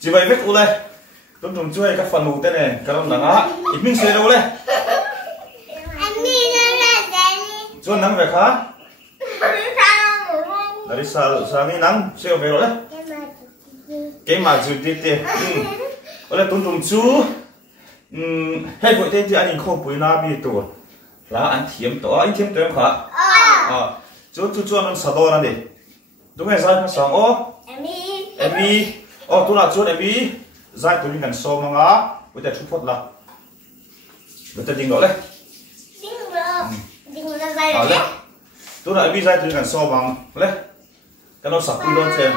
chỉ vậy vết u đây tôi trồng chuối các phần lù tên này cái đó là ngã ít mình xe đâu đây chuối nắng về khá dari sang nắng xe về rồi đấy cái mà dù đi tiền oleh tôi trồng chuối hay vậy thế thì anh không bùi na bị tổ là anh thiếm tổ anh thiếm tổ khá chuối nó sờ đo đi đúng rồi sao sáng ô em tôi là chuột em giải tôi mình so mà ngã bây giờ chụp phốt là bây giờ ding đó đấy ding là giải đấy tôi là em giải tôi mình so bằng đấy cái nó sạc quy luôn xem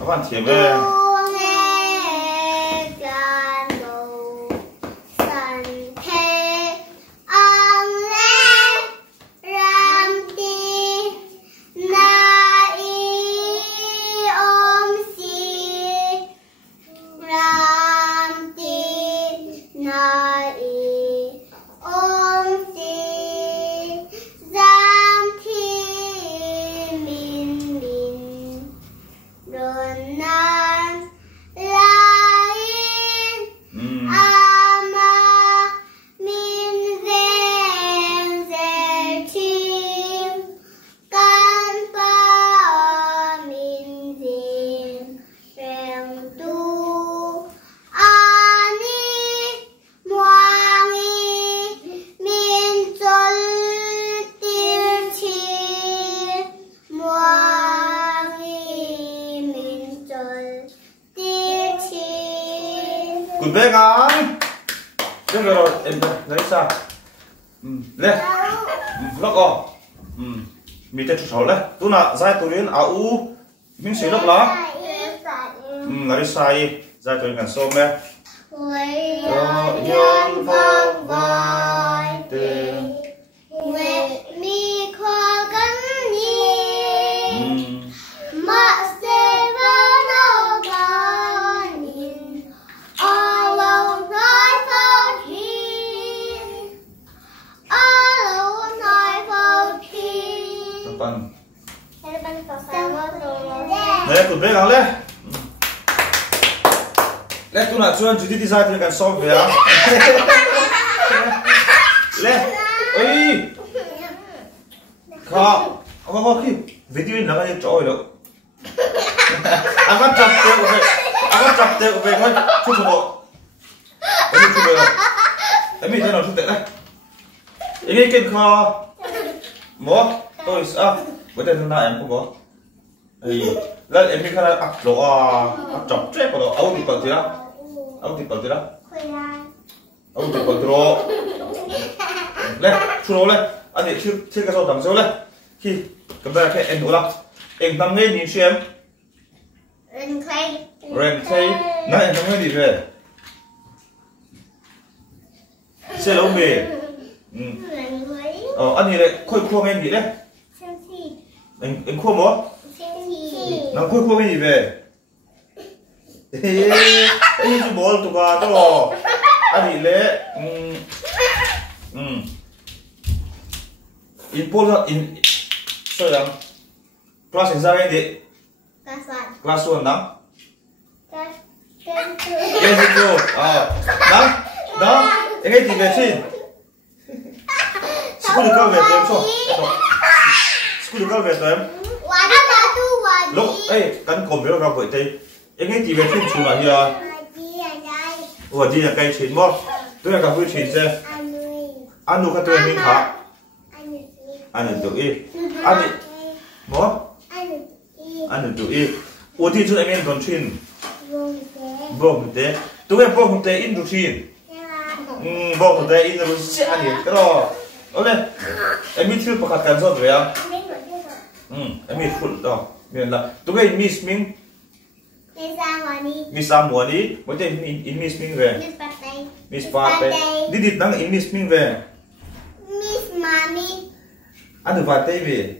các bạn thiếm về good bé ngang được rồi em lấy sao lên lắc co mình sẽ chụp lấy tôi là giải tôi đến áo mình sẽ lắc lá lấy sai giải tôi cần xôm nè yon vang vai te mi khoa gắn nhìn mà sẽ vào nào gan nhìn alo nói vào thiên alo nói vào thiên Pan đấy tụi bé gắng lên lên tôi là chuyên chỉ đi ra thì cần so về á lên ơi không không khi video nó cái trội đâu anh bắt chặt tiêu về thôi chút bộ em chút về em thấy nào chút tệ đấy ini kinh kho bố tôi bữa nay hôm nay em không có lên em biết là áp lộ áp chọc chết vào đó áo thì còn gì đó áo thì còn gì đó áo thì còn rồi lên chú nó lên anh ấy chưa cái số đằng sau lên khi cầm ra cái em nữa em tăng nghe nhìn xem ren khay này em tăng nghe gì về xe lâu về anh ấy lại khôi khô em gì đấy em khô bố nó khôi khô gì về ê chú bố tụi con đó anh ấy lẽ in pol in sao vậy class in sao đi class 1 đó class 2 đó em ấy thì về xin school đi về em sao school đi về em lúc ấy cắn cồn với nó vậy thì em ấy thì về phim chụp lại giờ vừa đi là cây chín bó tôi là cà phê chín xem ăn đủ các tôi mình khá ăn được tự y ăn đi bó ăn được tự y ủa thì chúng em còn chín bông một té tôi em bông một té in được chín bông một té in được sẽ ăn được cái đó ok em biết chưa bắt cắn rồi vậy à em biết phun đó miền là tôi em miss mình miss Amwani mỗi tên in miss mình về miss Pate đi đi năng in miss mình về miss Mami anh được Pate về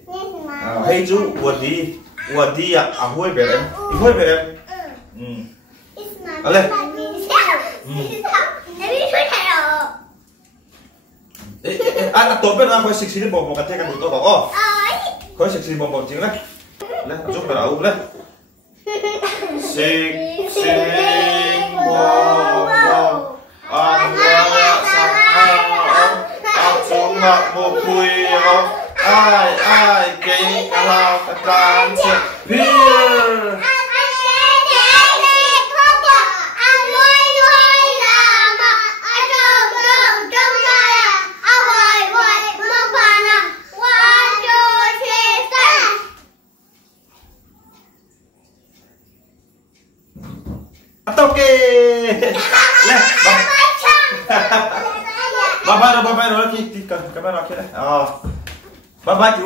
hay chú uất đi à huôi về em huôi về em Ở đây. Tôi biết là khói xịt xịt bột một cái cái bột to khói xịt xịt bột chính đấy. Lên giúp cái đầu lên. Xịt xịt bột ăn chúng ngọc một bùi ai kinh lao cả tan chết here. Ok. Bye bye rồi, cái camera kia đấy. Bye bye.